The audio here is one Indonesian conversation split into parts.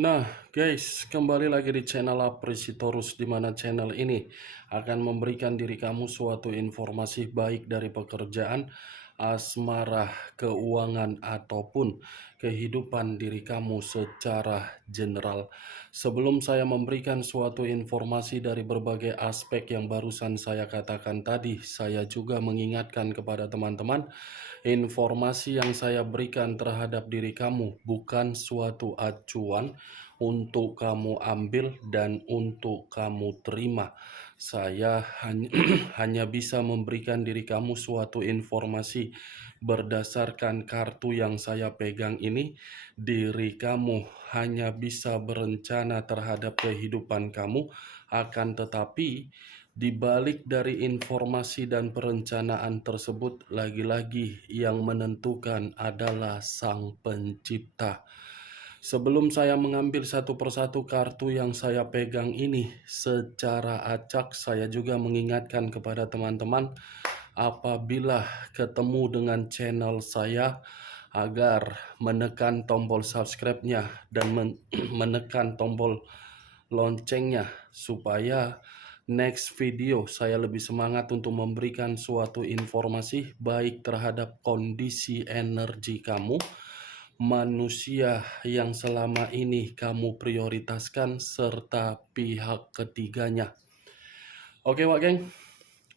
Nah, guys, kembali lagi di channel Apresitorus, di mana channel ini akan memberikan diri kamu suatu informasi baik dari pekerjaan, asmara, keuangan, ataupun kehidupan diri kamu secara general. Sebelum saya memberikan suatu informasi dari berbagai aspek yang barusan saya katakan tadi, saya juga mengingatkan kepada teman-teman, informasi yang saya berikan terhadap diri kamu bukan suatu acuan untuk kamu ambil dan untuk kamu terima. Saya hanya, hanya bisa memberikan diri kamu suatu informasi berdasarkan kartu yang saya pegang ini. Diri kamu hanya bisa berencana terhadap kehidupan kamu, akan tetapi di balik dari informasi dan perencanaan tersebut, lagi-lagi yang menentukan adalah Sang Pencipta. Sebelum saya mengambil satu persatu kartu yang saya pegang ini secara acak, saya juga mengingatkan kepada teman-teman apabila ketemu dengan channel saya agar menekan tombol subscribe-nya dan menekan tombol loncengnya supaya next video saya lebih semangat untuk memberikan suatu informasi baik terhadap kondisi energi kamu, manusia yang selama ini kamu prioritaskan, serta pihak ketiganya. Oke Wak Geng,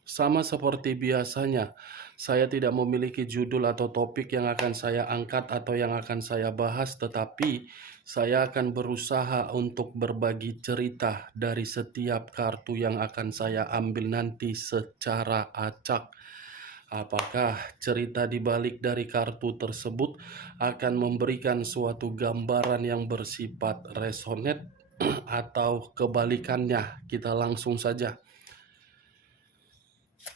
sama seperti biasanya, saya tidak memiliki judul atau topik yang akan saya angkat atau yang akan saya bahas, tetapi saya akan berusaha untuk berbagi cerita dari setiap kartu yang akan saya ambil nanti secara acak. Apakah cerita di balik dari kartu tersebut akan memberikan suatu gambaran yang bersifat resonate atau kebalikannya? Kita langsung saja.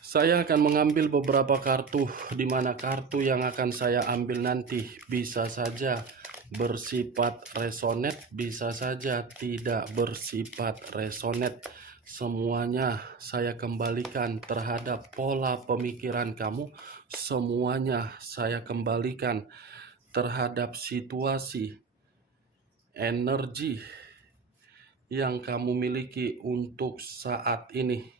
Saya akan mengambil beberapa kartu, di mana kartu yang akan saya ambil nanti bisa saja bersifat resonate, bisa saja tidak bersifat resonate. Semuanya saya kembalikan terhadap pola pemikiran kamu. Semuanya saya kembalikan terhadap situasi, energi yang kamu miliki untuk saat ini.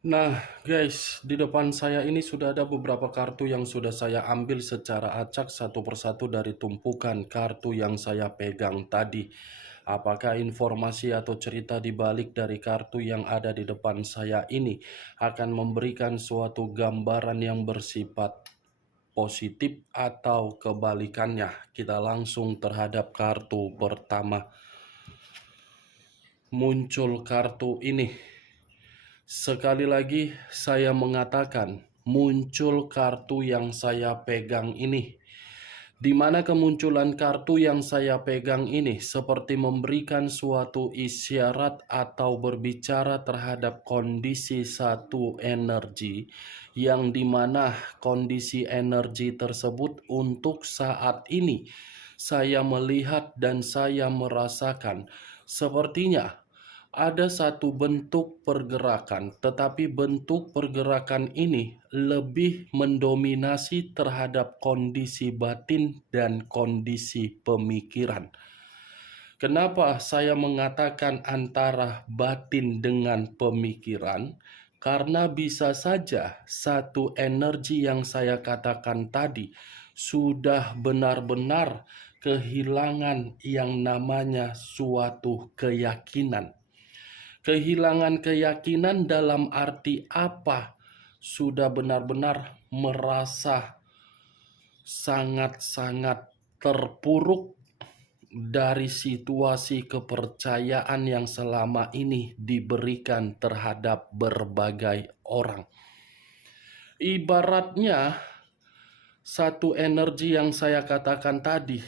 Nah guys, di depan saya ini sudah ada beberapa kartu yang sudah saya ambil secara acak satu persatu dari tumpukan kartu yang saya pegang tadi. Apakah informasi atau cerita di balik dari kartu yang ada di depan saya ini akan memberikan suatu gambaran yang bersifat positif atau kebalikannya? Kita langsung terhadap kartu pertama. Muncul kartu ini. Sekali lagi saya mengatakan, muncul kartu yang saya pegang ini. Di mana kemunculan kartu yang saya pegang ini seperti memberikan suatu isyarat atau berbicara terhadap kondisi satu energi, yang dimana kondisi energi tersebut untuk saat ini saya melihat dan saya merasakan sepertinya ada satu bentuk pergerakan, tetapi bentuk pergerakan ini lebih mendominasi terhadap kondisi batin dan kondisi pemikiran. Kenapa saya mengatakan antara batin dengan pemikiran? Karena bisa saja satu energi yang saya katakan tadi sudah benar-benar kehilangan yang namanya suatu keyakinan. Kehilangan keyakinan dalam arti apa? Sudah benar-benar merasa sangat-sangat terpuruk dari situasi kepercayaan yang selama ini diberikan terhadap berbagai orang. Ibaratnya satu energi yang saya katakan tadi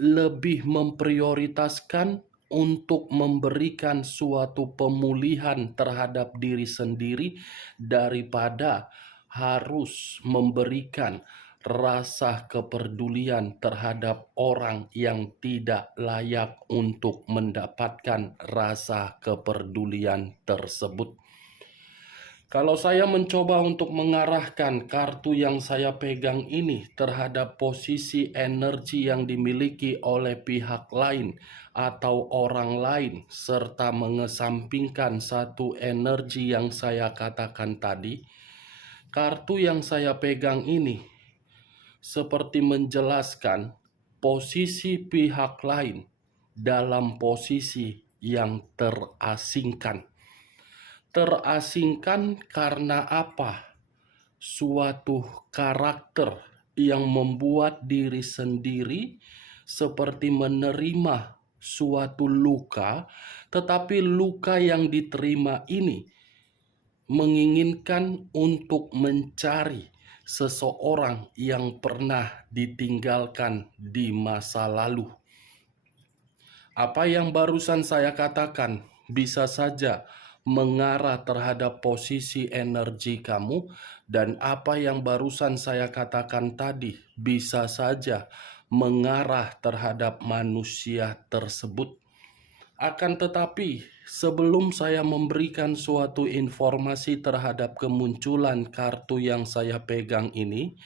lebih memprioritaskan untuk memberikan suatu pemulihan terhadap diri sendiri daripada harus memberikan rasa kepedulian terhadap orang yang tidak layak untuk mendapatkan rasa kepedulian tersebut. Kalau saya mencoba untuk mengarahkan kartu yang saya pegang ini terhadap posisi energi yang dimiliki oleh pihak lain atau orang lain, serta mengesampingkan satu energi yang saya katakan tadi, kartu yang saya pegang ini seperti menjelaskan posisi pihak lain dalam posisi yang terasingkan. Terasingkan karena apa? Suatu karakter yang membuat diri sendiri seperti menerima suatu luka, tetapi luka yang diterima ini menginginkan untuk mencari seseorang yang pernah ditinggalkan di masa lalu. Apa yang barusan saya katakan bisa saja mengarah terhadap posisi energi kamu, dan apa yang barusan saya katakan tadi bisa saja mengarah terhadap manusia tersebut. Akan tetapi, sebelum saya memberikan suatu informasi terhadap kemunculan kartu yang saya pegang ini,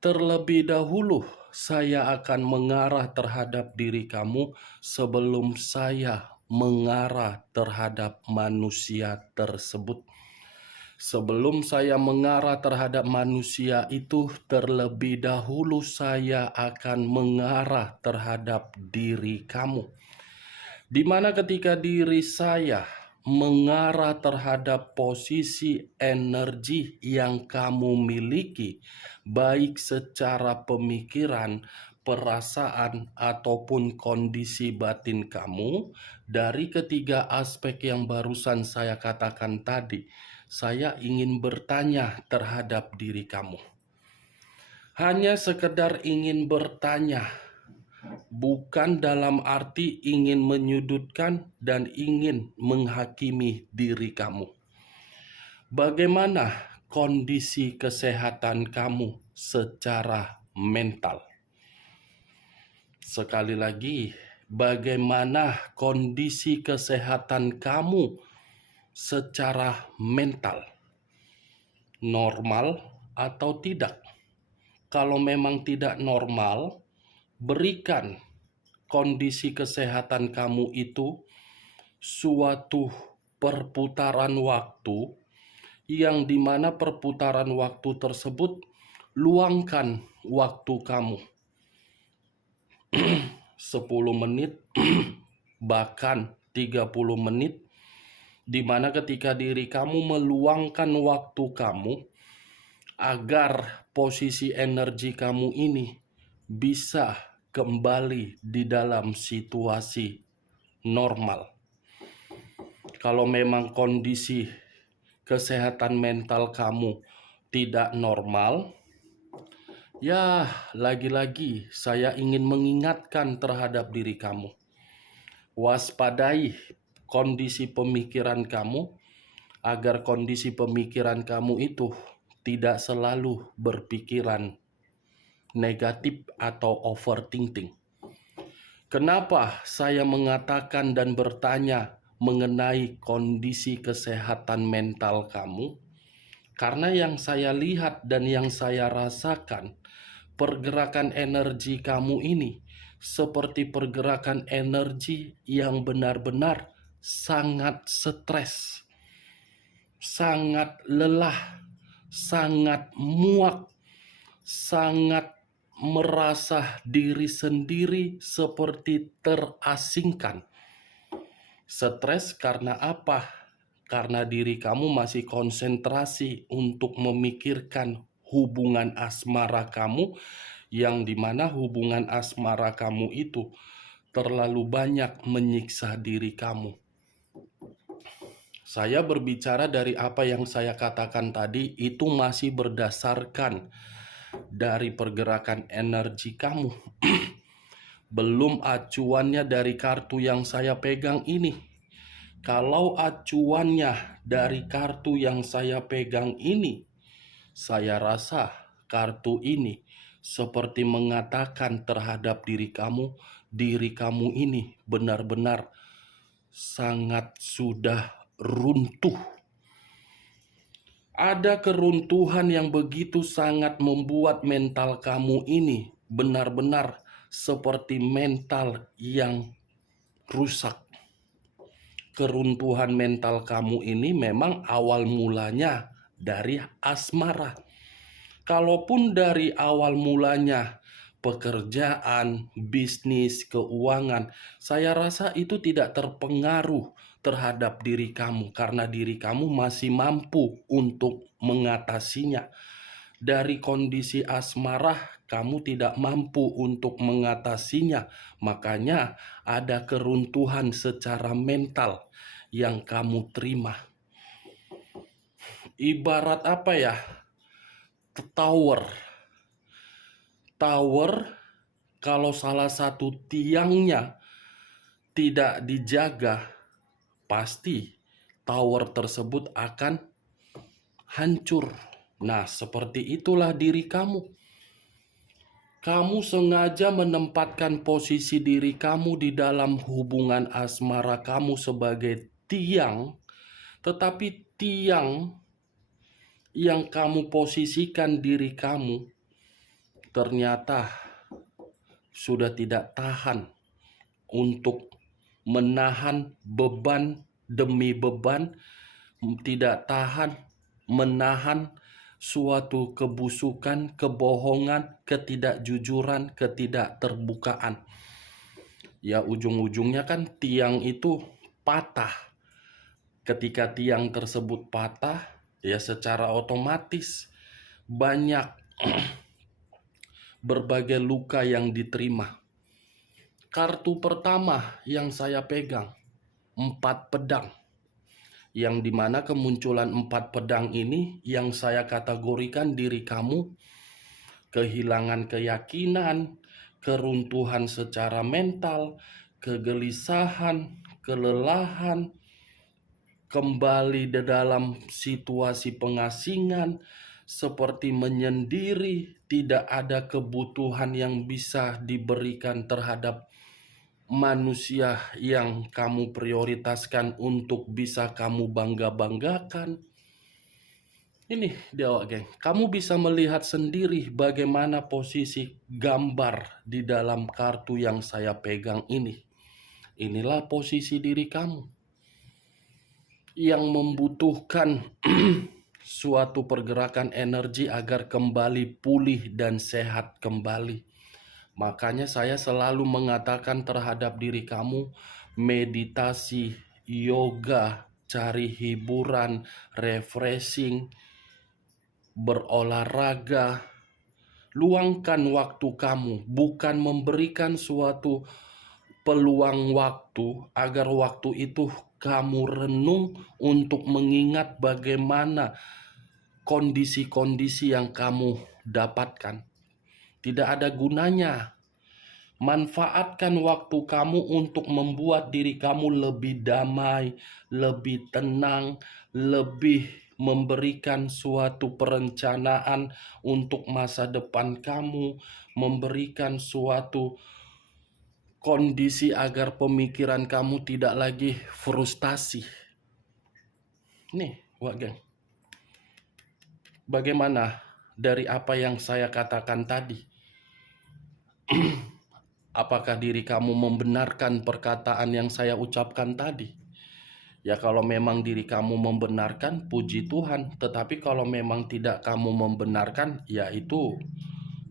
terlebih dahulu saya akan mengarah terhadap diri kamu sebelum saya mengarah terhadap manusia tersebut. Sebelum saya mengarah terhadap manusia itu, terlebih dahulu saya akan mengarah terhadap diri kamu. Di mana ketika diri saya mengarah terhadap posisi energi yang kamu miliki, baik secara pemikiran, perasaan, ataupun kondisi batin kamu, dari ketiga aspek yang barusan saya katakan tadi, saya ingin bertanya terhadap diri kamu. Hanya sekedar ingin bertanya, bukan dalam arti ingin menyudutkan dan ingin menghakimi diri kamu. Bagaimana kondisi kesehatan kamu secara mental? Sekali lagi, bagaimana kondisi kesehatan kamu secara mental? Normal atau tidak? Kalau memang tidak normal, berikan kondisi kesehatan kamu itu suatu perputaran waktu, yang dimana perputaran waktu tersebut luangkan waktu kamu 10 menit bahkan 30 menit, dimana ketika diri kamu meluangkan waktu kamu agar posisi energi kamu ini bisa kembali di dalam situasi normal. Kalau memang kondisi kesehatan mental kamu tidak normal, ya lagi-lagi saya ingin mengingatkan terhadap diri kamu. Waspadai kondisi pemikiran kamu, agar kondisi pemikiran kamu itu tidak selalu berpikiran negatif atau overthinking. Kenapa saya mengatakan dan bertanya mengenai kondisi kesehatan mental kamu? Karena yang saya lihat dan yang saya rasakan, pergerakan energi kamu ini seperti pergerakan energi yang benar-benar sangat stres, sangat lelah, sangat muak, sangat merasa diri sendiri seperti terasingkan. Stres karena apa? Karena diri kamu masih konsentrasi untuk memikirkan hubungan asmara kamu, yang dimana hubungan asmara kamu itu terlalu banyak menyiksa diri kamu. Saya berbicara dari apa yang saya katakan tadi, itu masih berdasarkan dari pergerakan energi kamu. Belum acuannya dari kartu yang saya pegang ini. Kalau acuannya dari kartu yang saya pegang ini, saya rasa kartu ini seperti mengatakan terhadap diri kamu ini benar-benar sangat sudah runtuh. Ada keruntuhan yang begitu sangat membuat mental kamu ini benar-benar seperti mental yang rusak. Keruntuhan mental kamu ini memang awal mulanya dari asmara. Kalaupun dari awal mulanya pekerjaan, bisnis, keuangan, saya rasa itu tidak terpengaruh terhadap diri kamu karena diri kamu masih mampu untuk mengatasinya. Dari kondisi asmara, kamu tidak mampu untuk mengatasinya, makanya ada keruntuhan secara mental yang kamu terima. Ibarat apa ya? Tower. Kalau salah satu tiangnya tidak dijaga, pasti tower tersebut akan hancur. Nah, seperti itulah diri kamu. Kamu sengaja menempatkan posisi diri kamu di dalam hubungan asmara kamu sebagai tiang, tetapi tiang yang kamu posisikan diri kamu ternyata sudah tidak tahan untuk menahan beban demi beban, tidak tahan menahan suatu kebusukan, kebohongan, ketidakjujuran, ketidakterbukaan. Ya, ujung-ujungnya kan tiang itu patah. Ketika tiang tersebut patah, ya secara otomatis banyak berbagai luka yang diterima. Kartu pertama yang saya pegang, 4 pedang. Yang dimana kemunculan 4 pedang ini yang saya kategorikan diri kamu kehilangan keyakinan, keruntuhan secara mental, kegelisahan, kelelahan, kembali di dalam situasi pengasingan, seperti menyendiri, tidak ada kebutuhan yang bisa diberikan terhadap manusia yang kamu prioritaskan untuk bisa kamu bangga-banggakan. Ini dia, geng. Kamu bisa melihat sendiri bagaimana posisi gambar di dalam kartu yang saya pegang ini. Inilah posisi diri kamu yang membutuhkan suatu pergerakan energi agar kembali pulih dan sehat kembali. Makanya saya selalu mengatakan terhadap diri kamu, meditasi, yoga, cari hiburan, refreshing, berolahraga, luangkan waktu kamu, bukan memberikan suatu peluang waktu agar waktu itu kamu renung untuk mengingat bagaimana kondisi-kondisi yang kamu dapatkan. Tidak ada gunanya. Manfaatkan waktu kamu untuk membuat diri kamu lebih damai, lebih tenang, lebih memberikan suatu perencanaan untuk masa depan kamu, memberikan suatu kondisi agar pemikiran kamu tidak lagi frustasi. Nih, geng. Bagaimana dari apa yang saya katakan tadi? Apakah diri kamu membenarkan perkataan yang saya ucapkan tadi? Ya, kalau memang diri kamu membenarkan, puji Tuhan. Tetapi kalau memang tidak kamu membenarkan, ya itu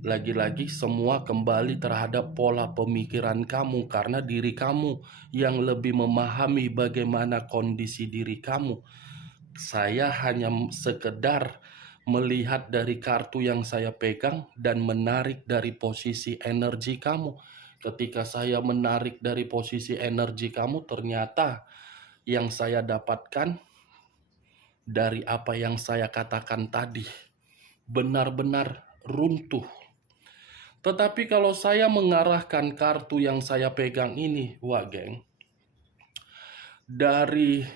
lagi-lagi semua kembali terhadap pola pemikiran kamu. Karena diri kamu yang lebih memahami bagaimana kondisi diri kamu. Saya hanya sekedar melihat dari kartu yang saya pegang dan menarik dari posisi energi kamu. Ketika saya menarik dari posisi energi kamu, ternyata yang saya dapatkan dari apa yang saya katakan tadi benar-benar runtuh. Tetapi kalau saya mengarahkan kartu yang saya pegang ini, wah geng, dari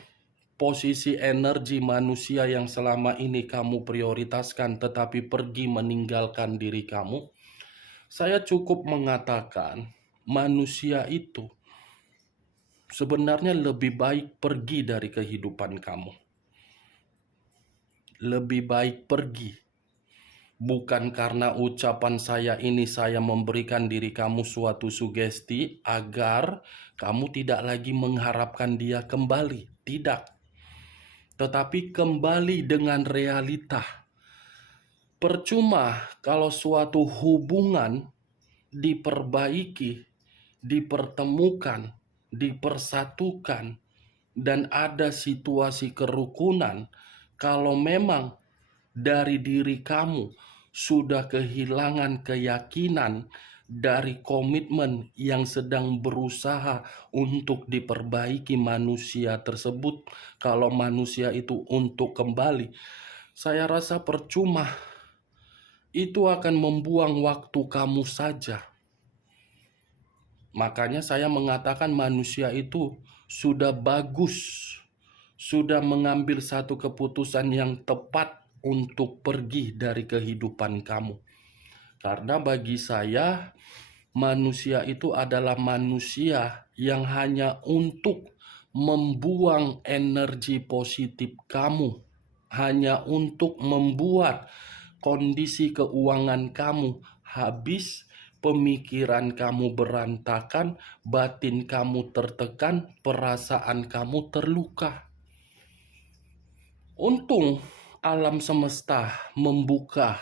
posisi energi manusia yang selama ini kamu prioritaskan tetapi pergi meninggalkan diri kamu, saya cukup mengatakan manusia itu sebenarnya lebih baik pergi dari kehidupan kamu. Lebih baik pergi. Bukan karena ucapan saya ini saya memberikan diri kamu suatu sugesti agar kamu tidak lagi mengharapkan dia kembali. Tidak. Tetapi kembali dengan realita. Percuma kalau suatu hubungan diperbaiki, dipertemukan, dipersatukan, dan ada situasi kerukunan kalau memang dari diri kamu sudah kehilangan keyakinan dari komitmen yang sedang berusaha untuk diperbaiki manusia tersebut. Kalau manusia itu untuk kembali, saya rasa percuma. Itu akan membuang waktu kamu saja. Makanya saya mengatakan manusia itu sudah bagus, sudah mengambil satu keputusan yang tepat untuk pergi dari kehidupan kamu. Karena bagi saya, manusia itu adalah manusia yang hanya untuk membuang energi positif kamu, hanya untuk membuat kondisi keuangan kamu habis, pemikiran kamu berantakan, batin kamu tertekan, perasaan kamu terluka. Untung alam semesta membuka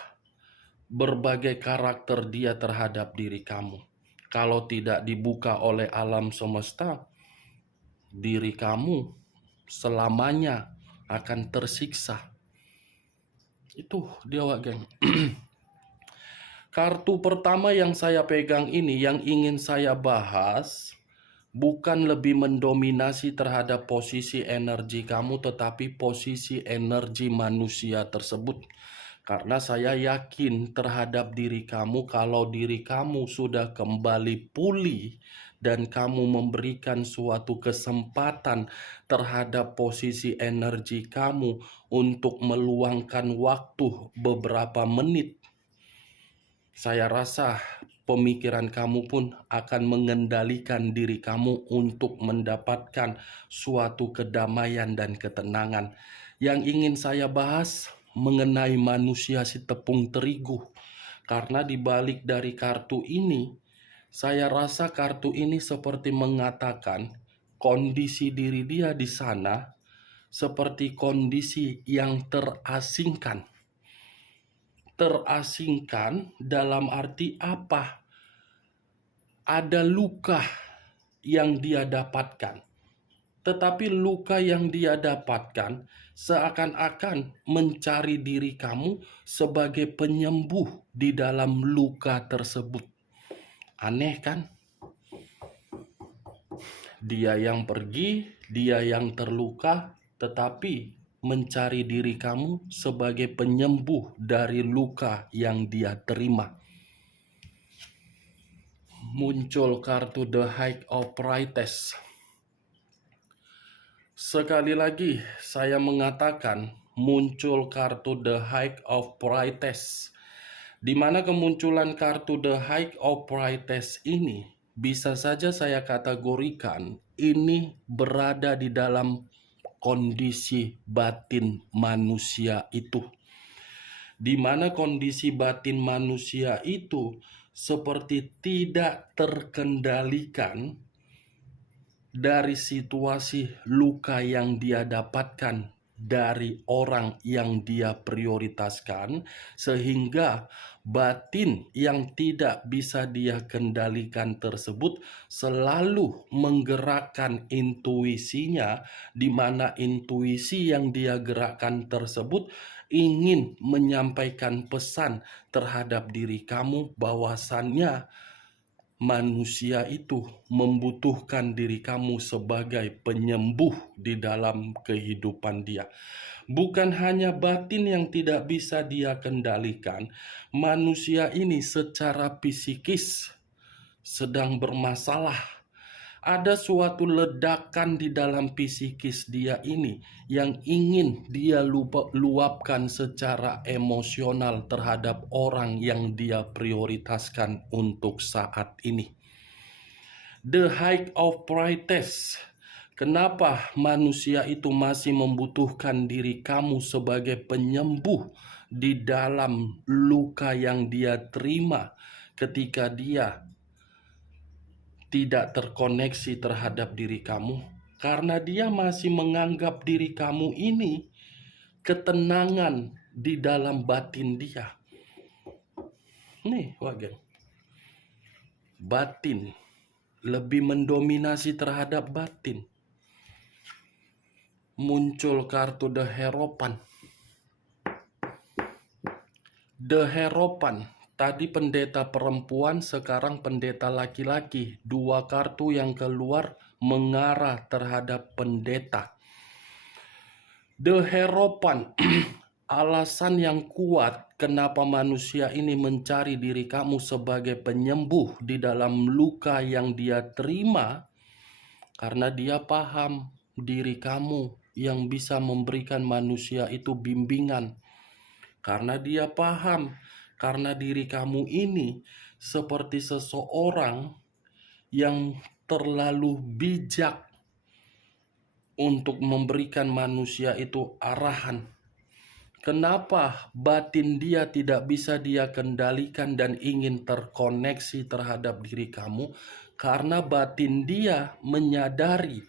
berbagai karakter dia terhadap diri kamu. Kalau tidak dibuka oleh alam semesta, diri kamu selamanya akan tersiksa. Itu dia, Wak Geng. Kartu pertama yang saya pegang ini, yang ingin saya bahas, bukan lebih mendominasi terhadap posisi energi kamu, tetapi posisi energi manusia tersebut. Karena saya yakin terhadap diri kamu, kalau diri kamu sudah kembali pulih dan kamu memberikan suatu kesempatan terhadap posisi energi kamu untuk meluangkan waktu beberapa menit, saya rasa pemikiran kamu pun akan mengendalikan diri kamu untuk mendapatkan suatu kedamaian dan ketenangan. Yang ingin saya bahas mengenai manusia si tepung terigu. Karena di balik dari kartu ini, saya rasa kartu ini seperti mengatakan kondisi diri dia di sana seperti kondisi yang terasingkan. Terasingkan dalam arti apa? Ada luka yang dia dapatkan. Tetapi luka yang dia dapatkan seakan-akan mencari diri kamu sebagai penyembuh di dalam luka tersebut. Aneh kan? Dia yang pergi, dia yang terluka, tetapi mencari diri kamu sebagai penyembuh dari luka yang dia terima. Muncul kartu The High of Priestess. Sekali lagi saya mengatakan muncul kartu The High of Priestess, di mana kemunculan kartu The High of Priestess ini bisa saja saya kategorikan ini berada di dalam kondisi batin manusia itu, di mana kondisi batin manusia itu seperti tidak terkendalikan dari situasi luka yang dia dapatkan dari orang yang dia prioritaskan, sehingga batin yang tidak bisa dia kendalikan tersebut selalu menggerakkan intuisinya, di mana intuisi yang dia gerakkan tersebut ingin menyampaikan pesan terhadap diri kamu bahwasannya manusia itu membutuhkan diri kamu sebagai penyembuh di dalam kehidupan dia. Bukan hanya batin yang tidak bisa dia kendalikan, manusia ini secara psikis sedang bermasalah. Ada suatu ledakan di dalam psikis dia ini yang ingin dia luapkan secara emosional terhadap orang yang dia prioritaskan untuk saat ini. The height of pride test. Kenapa manusia itu masih membutuhkan diri kamu sebagai penyembuh di dalam luka yang dia terima ketika dia tidak terkoneksi terhadap diri kamu? Karena dia masih menganggap diri kamu ini ketenangan di dalam batin dia. Nih, wagen. Batin lebih mendominasi terhadap batin. Muncul kartu The Hierophant. The Hierophant, tadi pendeta perempuan, sekarang pendeta laki-laki. Dua kartu yang keluar mengarah terhadap pendeta. The Hierophant, alasan yang kuat kenapa manusia ini mencari diri kamu sebagai penyembuh di dalam luka yang dia terima, karena dia paham diri kamu yang bisa memberikan manusia itu bimbingan. Karena dia paham, karena diri kamu ini seperti seseorang yang terlalu bijak untuk memberikan manusia itu arahan. Kenapa batin dia tidak bisa dia kendalikan dan ingin terkoneksi terhadap diri kamu? Karena batin dia menyadari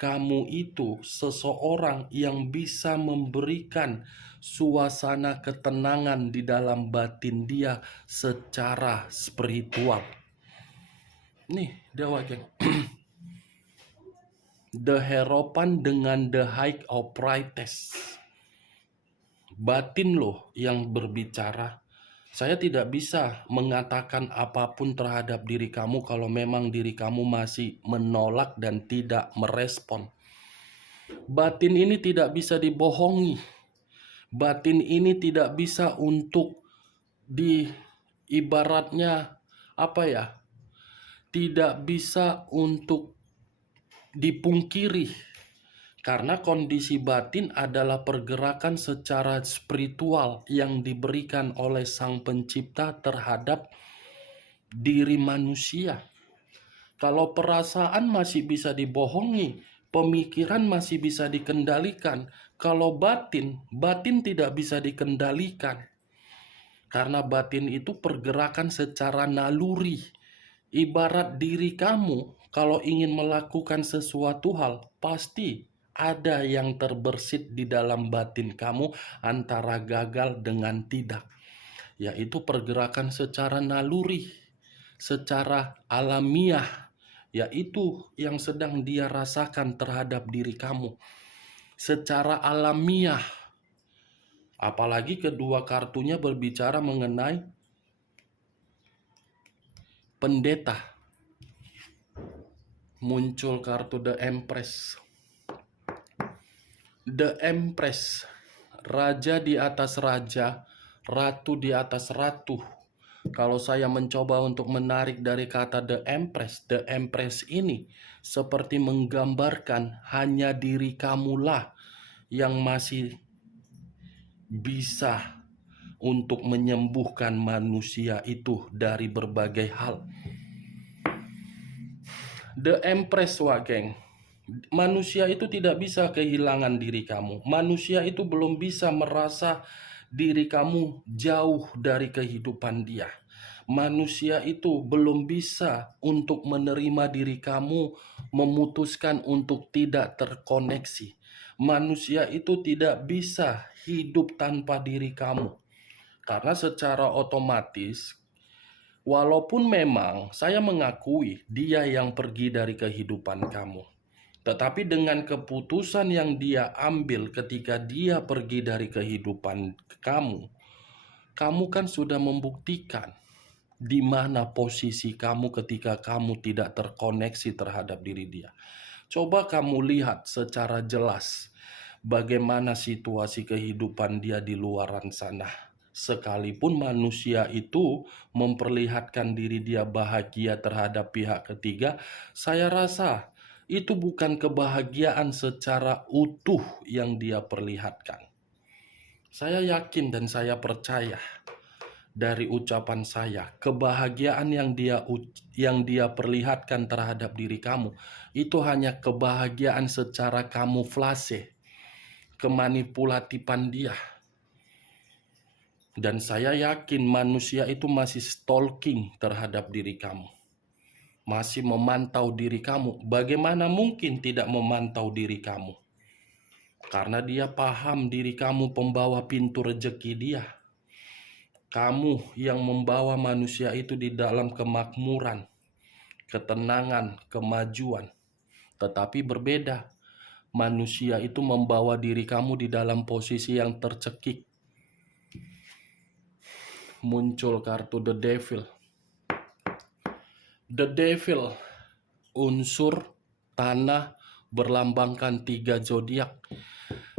kamu itu seseorang yang bisa memberikan suasana ketenangan di dalam batin dia secara spiritual. Nih, dewa geng. The Hierophant dengan the height of pride test. Batin loh yang berbicara. Saya tidak bisa mengatakan apapun terhadap diri kamu kalau memang diri kamu masih menolak dan tidak merespon. Batin ini tidak bisa dibohongi. Batin ini tidak bisa untuk ibaratnya apa ya? Tidak bisa untuk dipungkiri. Karena kondisi batin adalah pergerakan secara spiritual yang diberikan oleh Sang Pencipta terhadap diri manusia. Kalau perasaan masih bisa dibohongi, pemikiran masih bisa dikendalikan. Kalau batin tidak bisa dikendalikan. Karena batin itu pergerakan secara naluri. Ibarat diri kamu, kalau ingin melakukan sesuatu hal, pasti ada yang terbersit di dalam batin kamu antara gagal dengan tidak. Yaitu pergerakan secara naluri, secara alamiah. Yaitu yang sedang dia rasakan terhadap diri kamu. Secara alamiah. Apalagi kedua kartunya berbicara mengenai pendeta. Muncul kartu The Empress. The Empress, raja di atas raja, ratu di atas ratu. Kalau saya mencoba untuk menarik dari kata The Empress ini seperti menggambarkan hanya diri kamulah yang masih bisa untuk menyembuhkan manusia itu dari berbagai hal. The Empress, geng. Manusia itu tidak bisa kehilangan diri kamu. Manusia itu belum bisa merasa diri kamu jauh dari kehidupan dia. Manusia itu belum bisa untuk menerima diri kamu, memutuskan untuk tidak terkoneksi. Manusia itu tidak bisa hidup tanpa diri kamu. Karena secara otomatis, walaupun memang saya mengakui dia yang pergi dari kehidupan kamu. Tetapi dengan keputusan yang dia ambil ketika dia pergi dari kehidupan kamu, kamu kan sudah membuktikan di mana posisi kamu ketika kamu tidak terkoneksi terhadap diri dia. Coba kamu lihat secara jelas bagaimana situasi kehidupan dia di luaran sana. Sekalipun manusia itu memperlihatkan diri dia bahagia terhadap pihak ketiga, saya rasa itu bukan kebahagiaan secara utuh yang dia perlihatkan. Saya yakin dan saya percaya dari ucapan saya, kebahagiaan yang dia perlihatkan terhadap diri kamu itu hanya kebahagiaan secara kamuflase, kemanipulatifan dia. Dan saya yakin manusia itu masih stalking terhadap diri kamu. Masih memantau diri kamu. Bagaimana mungkin tidak memantau diri kamu? Karena dia paham diri kamu pembawa pintu rejeki dia. Kamu yang membawa manusia itu di dalam kemakmuran, ketenangan, kemajuan. Tetapi berbeda. Manusia itu membawa diri kamu di dalam posisi yang tercekik. Muncul kartu The Devil. The Devil, unsur tanah, berlambangkan 3 zodiak,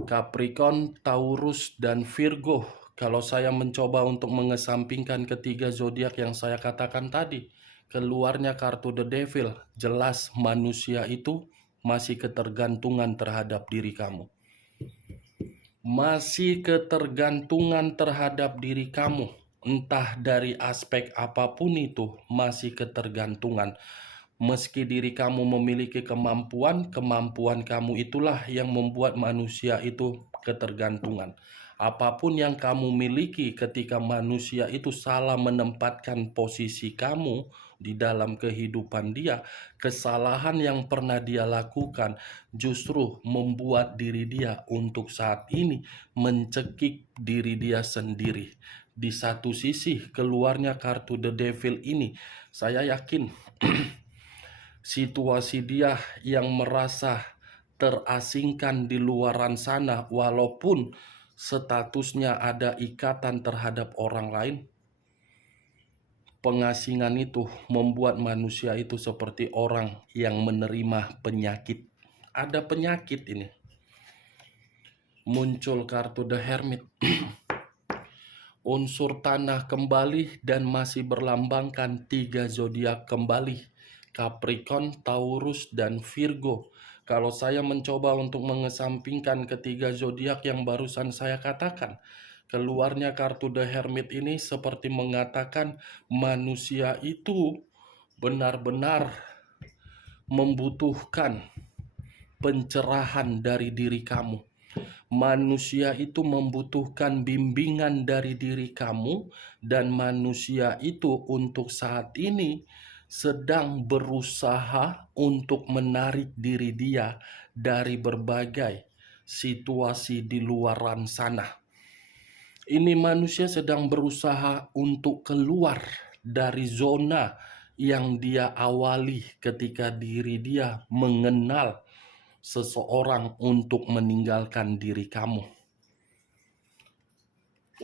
Capricorn, Taurus, dan Virgo. Kalau saya mencoba untuk mengesampingkan ketiga zodiak yang saya katakan tadi, keluarnya kartu The Devil, jelas manusia itu masih ketergantungan terhadap diri kamu. Masih ketergantungan terhadap diri kamu. Entah dari aspek apapun itu, masih ketergantungan. Meski diri kamu memiliki kemampuan kamu itulah yang membuat manusia itu ketergantungan. Apapun yang kamu miliki, ketika manusia itu salah menempatkan posisi kamu di dalam kehidupan dia, kesalahan yang pernah dia lakukan justru membuat diri dia untuk saat ini mencekik diri dia sendiri. Di satu sisi, keluarnya kartu The Devil ini, saya yakin situasi dia yang merasa terasingkan di luaran sana, walaupun statusnya ada ikatan terhadap orang lain, pengasingan itu membuat manusia itu seperti orang yang menerima penyakit. Ada penyakit ini. Muncul kartu The Hermit. Unsur tanah kembali dan masih berlambangkan 3 zodiak kembali, Capricorn, Taurus, dan Virgo. Kalau saya mencoba untuk mengesampingkan ketiga zodiak yang barusan saya katakan, keluarnya kartu The Hermit ini seperti mengatakan manusia itu benar-benar membutuhkan pencerahan dari diri kamu. Manusia itu membutuhkan bimbingan dari diri kamu, dan manusia itu untuk saat ini sedang berusaha untuk menarik diri dia dari berbagai situasi di luaran sana. Ini manusia sedang berusaha untuk keluar dari zona yang dia awali ketika diri dia mengenal seseorang untuk meninggalkan diri kamu.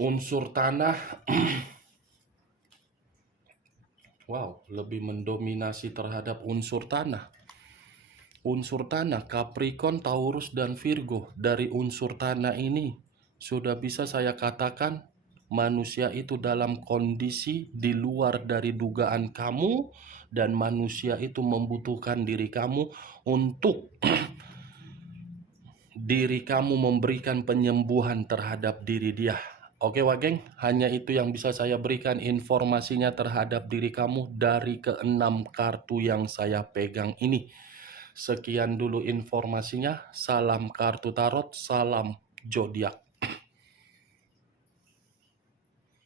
Unsur tanah lebih mendominasi terhadap unsur tanah. Unsur tanah, Capricorn, Taurus, dan Virgo. Dari unsur tanah ini sudah bisa saya katakan manusia itu dalam kondisi di luar dari dugaan kamu, dan manusia itu membutuhkan diri kamu untuk diri kamu memberikan penyembuhan terhadap diri dia. Oke Wageng, hanya itu yang bisa saya berikan informasinya terhadap diri kamu dari ke-6 kartu yang saya pegang ini. Sekian dulu informasinya. Salam kartu tarot, salam zodiak.